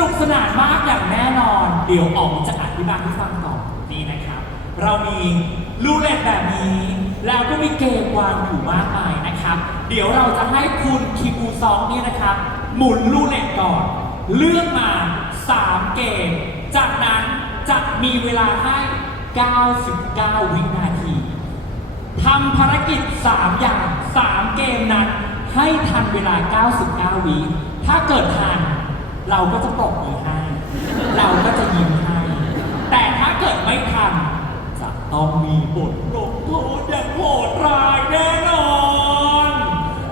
นุกสนานมากอย่างแน่นอน เดี๋ยวออกจะอธิบายให้ฟังต่อนี่นะครับ เรามีลูเล็ตแบบนี้ แล้วก็มีเกมวางอยู่มากมายนะครับ เดี๋ยวเราจะให้คุณคิมูซองนี่นะครับ หมุนลูเล็ตก่อน เลือกมา 3 เกม จากนั้นจะมีเวลาให้ 99 วินาทีทำภารกิจ 3 อย่าง 3 เกมนั้น ให้ทันเวลา 99 วิถ้าเกิดทัน เราก็จะปรบมือให้ เราก็จะยิ้มให้ แต่ถ้าเกิดไม่ทัน จะต้องมีบทลงโทษอย่างโหดร้ายแน่นอน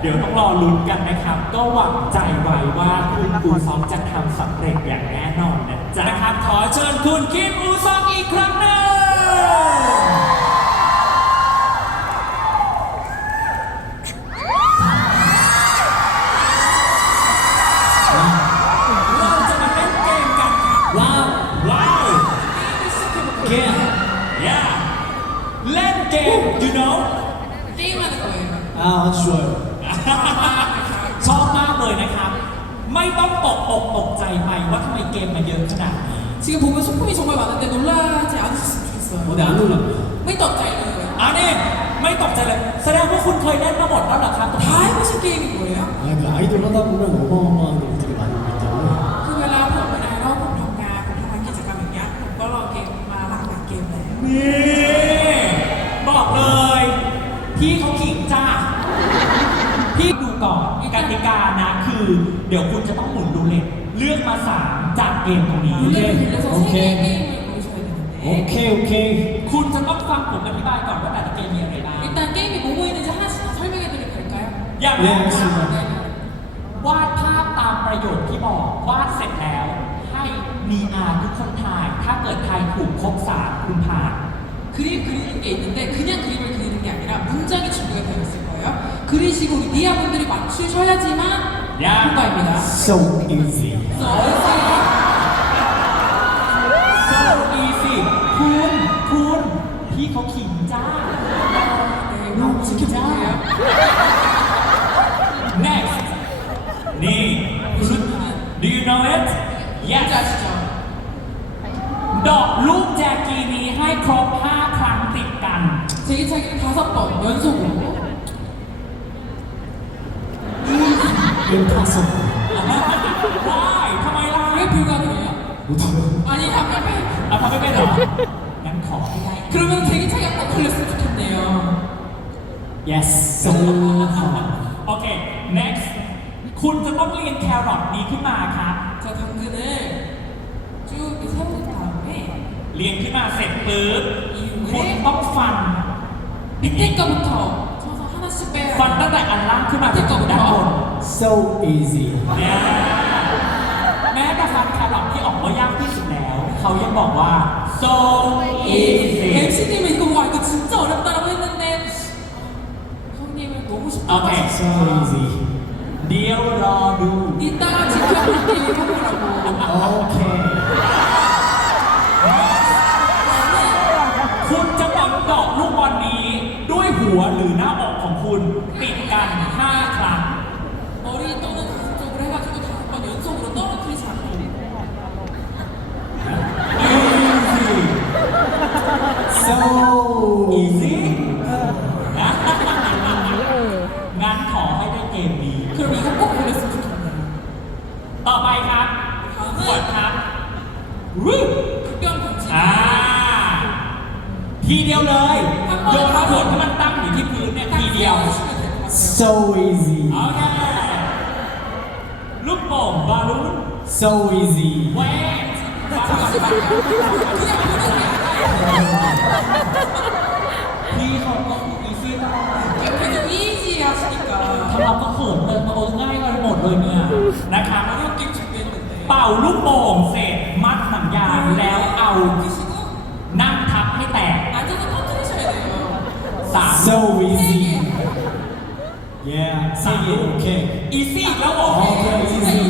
เดี๋ยวต้องรอลุ้นกันนะครับ ก็หวังใจไว้ว่าคุณอูซองจะทำสำเร็จอย่างแน่นอนนะจ๊ะนะครับขอเชิญคุณคิมอูซองอีกครั้งหนึ่ง 아 아주 좋아요. ชอบมากเลยนะครับ ไม่ต้องตกอกตกใจไปว่าทำไมเกมมันเยอะขนาดนี้ 지금 보면 소품이 정말 많은데 놀라지 않으셨으면 좋겠어요. 근데 안 놀랍니다. ไม่ตกใจเลย อันนี้ไม่ตกใจเลย แสดงว่าคุณเคยเล่นมาหมดแล้วเหรอครับ 다 해보신 게임인 거예요? 아, 그 아이돌 하다 보면 어마어마한 일들이 많이 있기 때문에 คือเวลาผมเป็นไอดอลผมทำงานผมทำงานกิจกรรมอย่างเงี้ยผมก็รอเกมมาหลากหลายเกมแล้ว นี่ ก่อนกติกานะ คือ เดี๋ยวคุณจะต้องหมุนดูเล็ตเลือกมาสามจากเกมตรงนี้ 룰렛을 빌려서 세 오케이. 개의 게임을 고르셔야 되는데 오케이 오케이 คุณจะต้องฟังผมอธิบายก่อนว่าแต่ละเกมมีอะไรบ้าง 일단 게임이 뭐뭐 있는지 하나씩 다 설명해드리면 될까요? อย่างแรกครับ 네, 네. วาดภาพตามประโยชน์ที่บอก วาดเสร็จแล้ว ให้มีอาทุกคนทาย ถ้าเกิดทายถูกครบสามคุณผ่าน 그림 그리는 게 있는데 그냥 그림을 그리는 게 아니라 문장이 준비가 되어 있을 거예요. 그리시고 우리 미아분들이 맞추셔야지만 통과입니다. So easy. So easy. So easy. 쿤, 쿤. 비거킹. 자. เรียงขึ้นมาเสร็จปุ๊บ 이후에 คุณต้องฟัน 밑에 거부터 쳐서 하나씩 ฟัน 빼야 ตั้งแต่อันล่างขึ้นมาจนถึงด้านบน So easy. เนี่ยแม้แต่ฟันแครอทที่ออกมายากที่สุดแล้ว เขายังบอกว่า so easy MC님은 이거 와 이거 진짜 어렵다라고 했는데 형님은 너무 쉽다고 오케이. So easy. เดี๋ยวรอดู 이따가 지켜볼게요 해보라고 오 คุณติด So easy. แหวก พี่เขาก็คืออีซี่ตลอด 계속 이지 하시니까 ทำเราก็เขินเลยมาโอนง่ายไปหมดเลยเนี่ยนะครับ 어려운 게임 준비했는데 เป่าลูกโป่งเสร็จมัดหนังยางแล้วเอา 드시고 นั่งทับให้แตก 앉아서 터뜨리셔야 돼요 สาม So easy. Yeah. Say it. Okay. อีซี่อีกแล้วเหรอ Okay. 진짜 Easy.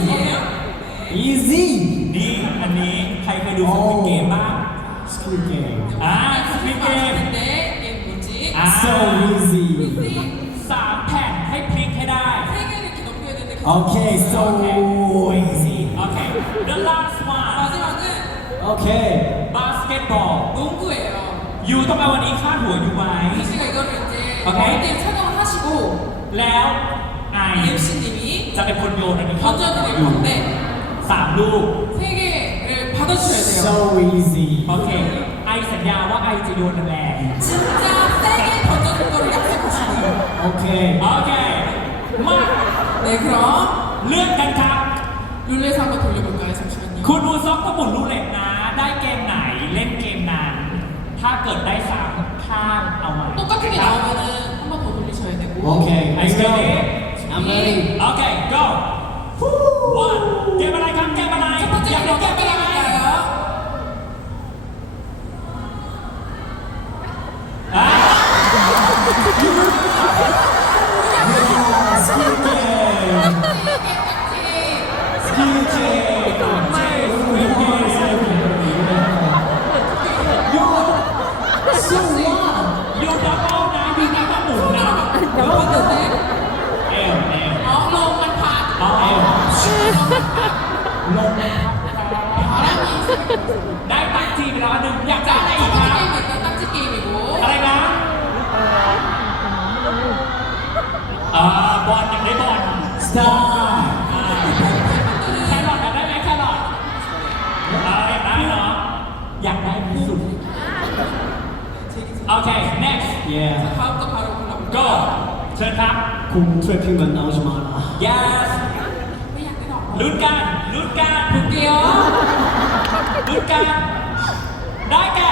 이지예요? Easy. นี่อันนี้ใครเคยดูสวิตเกมบ้าง Squid game. อ่าสวิตเกม 근데 게임 뭐지? อ่า So easy. 이지 สามแผ่นให้พลิกให้ได้ 세 개를 이렇게 넘겨야 되는데 Okay, so easy. Okay the last one 마지막은 Okay. basketball 농구예요. ยูต้องเอาวันนี้คาดหัวอยู่ไหม 이 씨가 이거를 이제 오케이. 머리띠 착용을 하시고 แล้วไอ MC님이 จะเป็นคนโยนอันนี้เข้า 던져드릴 อยู่ 건데 สามลูก 세 개를 받아주셔야 돼요. So easy. โอเค ไอสัญญาว่าไอจะโยนแรง 진짜 세게 던져줄 거를 약속하시고요. Okay. โอเค มา 네, 그럼 เลื่อนกันครับ 룰렛 한번 돌려볼까요? 잠시만요. คุณดูซอกก็หมุนรูเล็ตนะ ได้เกมไหนเล่นเกมนั้น ถ้าเกิดได้สามข้างเอามา 똑같은 게 ครับ 나오면은 한 번 더 돌리셔야 되고. Okay, let's go. Ready? I'm ready. โอเค go ว่าแก้มอะไรครับแก้มอะไรอยากเล่นเกมอะไร ลงได้ตั้งจีไปแล้วหนึ่งอยากจะอะไรอีกครับอะไรนะอ่าบอลอยากได้บอลสตาร์แครอทอยากได้ไหมแครอทอ่าอยากได้เนาะอยากได้ที่สุดโอเค next yeah เขากับพารุคุณก็เชิญครับคุณช่วยพี่มันเอาชมา yes ลุ้นกันลุ้นกันคุณเกียวลุ้นกันได้แก่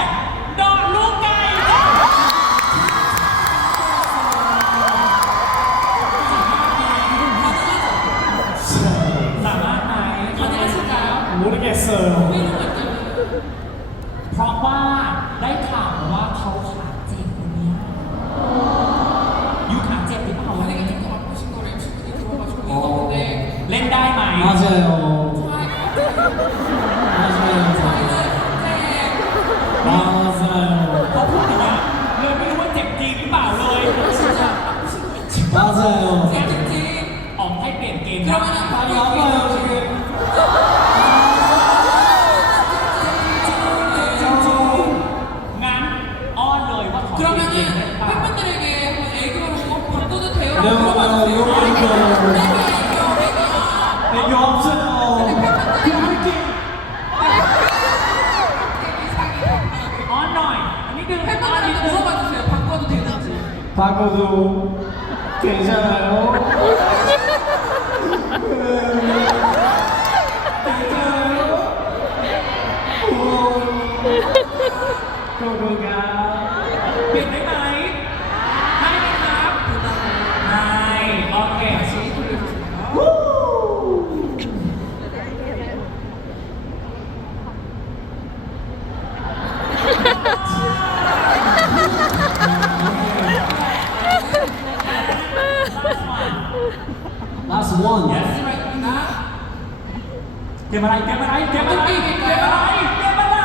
มอะไรเกมอะไรเกมอะไรเกมอะไรเกมอะไร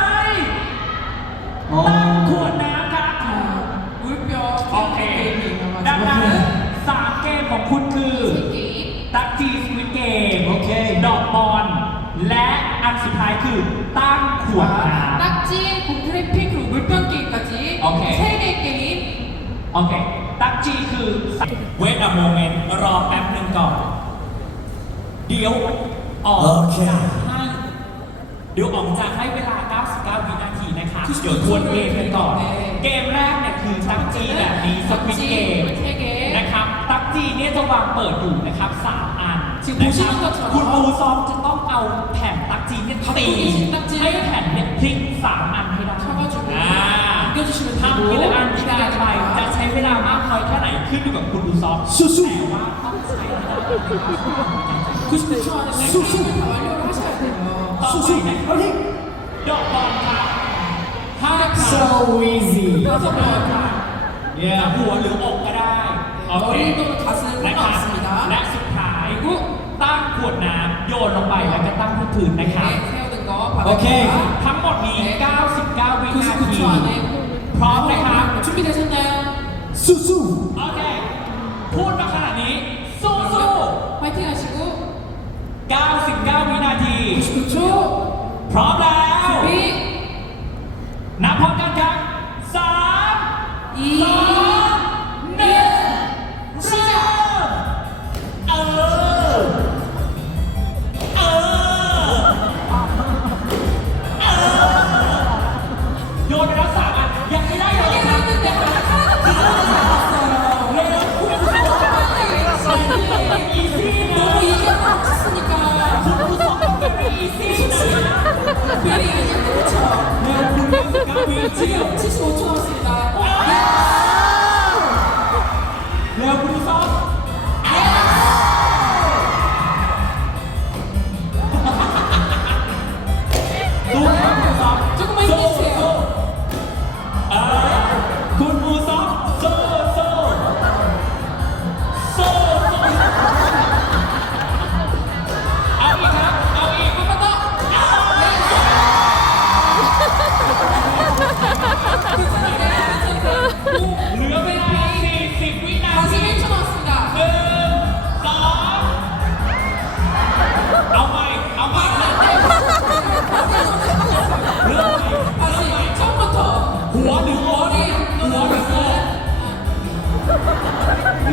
ตั้งขวดน้ำครับวิบยเปียโอเคดังนั้นสามเกมของคุณคือตักจีสวิตเกมโอเคดอกบอลและอันสุดท้ายคือตั้งขวดน้ำตักจีคุทริปพิกหรือวิปเปียวเกมกะจีโอเคใช่เกมโอเคตักจีคือเวทอะโมเมนต์รอแป๊บหนึ่งก่อนเดี๋ยวออกจก เดี๋ยวทวนเกมกันต่อนเกมแรกเนี่ยคือตั๊กจีแบบนี้สควิตเกมนะครับตั๊กจีเนี่ยจะวางเปิดอยู่นะครับสามอันนะครับคุณปูซอมจะต้องเอาแผ่นตั๊กจีเนี่ยตีให้แผ่นเนี่ยพลิกสามอันให้ได้อ่าทำทีละอันทีละอัไปจะใช้เวลามากน้อยแค่ไหนขึ้นอยู่กับคุณปูซอมสู้ๆแต่ว่าต้องใช้เวลสู้ๆสู้ๆต่อไปนะครับดอกบอลครับ ถ้าขา so easy ก็สมหัวหรืออกก็ได้โอเคต้องทัศน์และสุดท้ายกุตั้งขวดน้ำโยนลงไปแล้วก็ตั้งที่พื้นนะครับ โอเค ทั้งหมดนี้ 99 วินาที พร้อมนะครับชุดพิเศษนะสู้สู้โอเค พูดมาขนาดนี้ สู้สู้ไปที่อนชิกุ99 วินาที 90초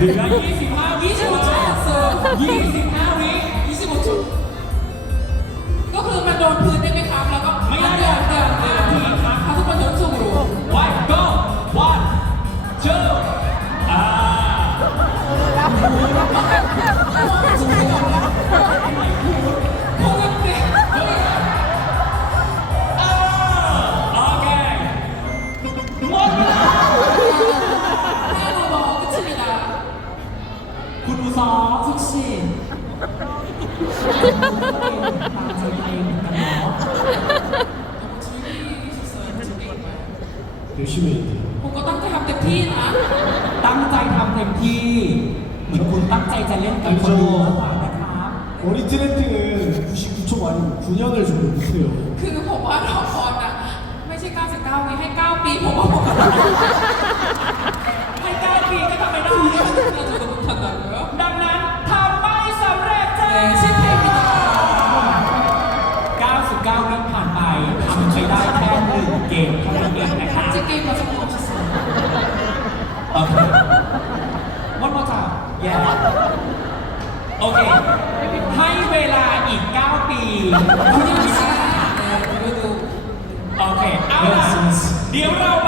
เหลือ25วิ25วิ25วิ26จุดก็คือมันโดนพื้นได้ไหมครับแล้วก็ไม่ได้เดินเดินหน้าทีครับเขาทุกคนยกสูงรู้ One go one two อ่า 요? 즐기셨나요? 열심히 했대요. 뭔가 땅태합 때 피나? ตั้งใจทำเต็มที่ เหมือนคุณตั้งใจจะเล่นกับคนดูมากกว่านะครับ 머리 트래핑은 99초 아니고 9년을 정도 못해요. คือผมว่าละครนะไม่ใช่ 99วิให้ 9 ปีผมว่าผมก็ ให้ Okay, Alas, dia orang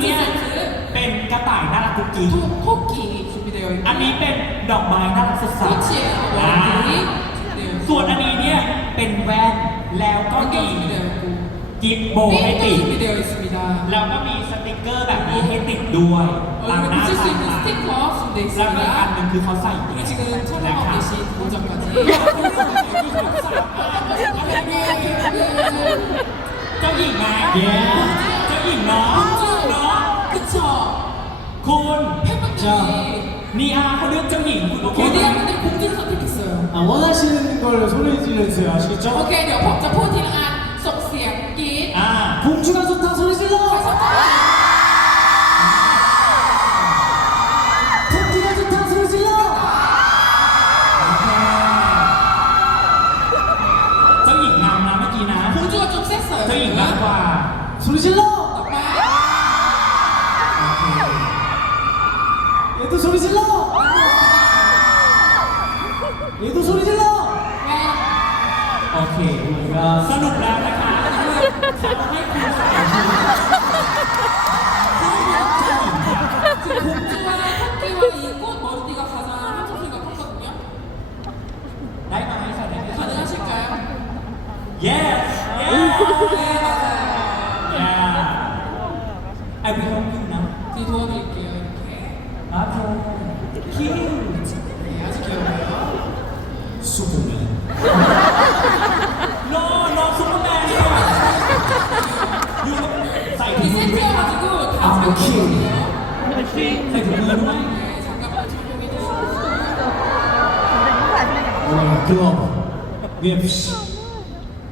อันนี้เนี่ย เป็นกระต่ายน่ารักกุ๊กกิ๊ก 또 토끼 준비되어 อัน 있고 นี้เป็นดอกไม้น่ารักสดใส 꽃이에요. อ่า 머리들이 준비되어 있고 ส่วนอันนี้เนี่ย เป็นแว่น แล้วก็มี 안경 준비되어 있고 กิฟต์โบให้ 핀도 ติด 준비되어 있습니다. แล้วก็มีสติกเกอร์แบบนี้ให้ติดด้วยตาม 얼굴에 หน้า 붙일 수 ตา 있는 스티커 준비되어 แล้วมีอัน 있습니다. หนึ่งคือเขาใส่อยู่ 우리 นะ 지금 ค 촬영하고 รับ 계신 모자까지 เจ้าหญิงไงเย้เจ้าหญิงเนาะ เนาะ 그쵸? คุณ 팬분들이 นีอาเขาลือกเจ้าหญิงคุณโอเคไหม 어디한테 공주를 선택했어요. 아, 원하시는 걸 소리 질러주세요. 아시겠죠? 오케이, 네, 법자 포팅 안 속시에 낀 อ่า สรุปแล้วนะคะเขาให้คุณใส่ชุด 그 공주와 토끼와 이 꽃 머리띠가 가장 한쪽이가 컸거든요. ได้ไหมใส่ได้ไหม 가능하실까요? Yes 네, yes 맞 คิวใส่ถุงมือด้วยระวั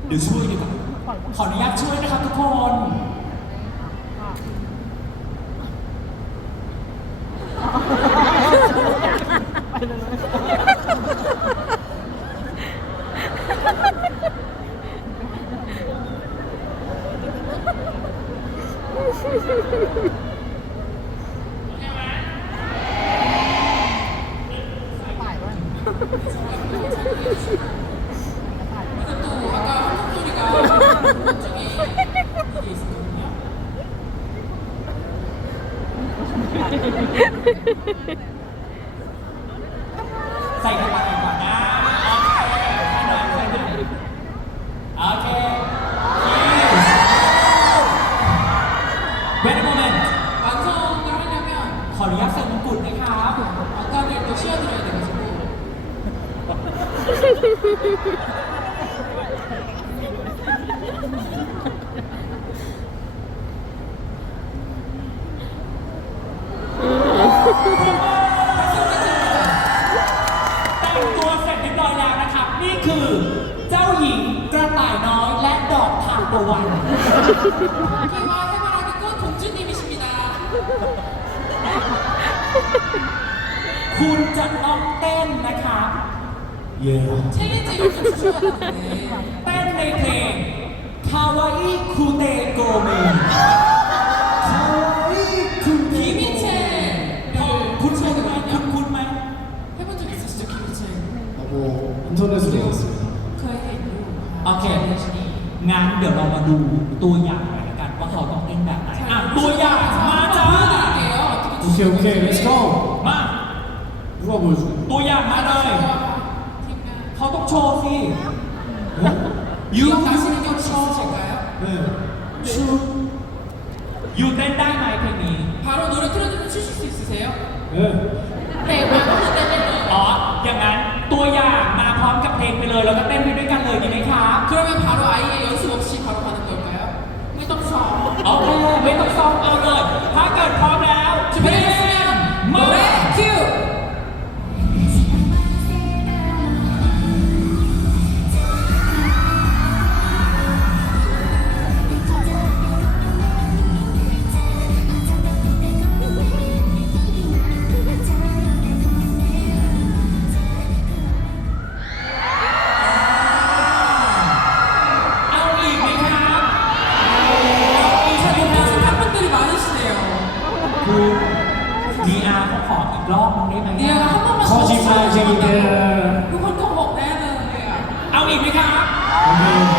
เดี๋ยวช่วยดีกว่าขออนุญาตช่วยนะครับทุกคน 있었거든요. 어, 어, 어. อกทานตะวัน 토끼와 해바라기 꽃 공주님이십니다. คุณจะต้องเต้นนะครับ 예. 챌린지를 좀 주셔야 하는데 เต้นในเพลงคาวาอิคูเตโกเม 사와이 쿵. 김희채를 คุณใช่ไหม 촬영했거든요. คุณคุณไหม 해본 적 있으시죠 김희채? 하고 인터넷으로 봤습니다. 그에게 있는 오케이. 자신이 งั้นเดี๋ยวเรามาดูตัวอย่างหน่อยละกันว่าเขาต้องเต้นแบบไหนอ่ะตัวอย่างมาจ้า 보여드릴게요. 어떻게 오케이, 오케이, 렛츠 고! มา 누가 보여줘? ตัวอย่างมาเลย 팀장 เขาต้องโชว์สิ 어? ยู 기억나시는 게 혹시 있으실까요? 네. 춤. ยูเต้นได้ไหมเพลงนี้ 바로 노래 틀어주면 추실 수 있으세요? 네. 네, 바로 떼내요. อ๋อ อย่างนั้นตัวอย่างมาพร้อมกับเพลงไปเลย แล้วก็เต้นไปด้วยกันเลยดี 바로 아이의 연습 없이 바로 가는 걸까요? 물떡성. 어, 네, 물떡성. เ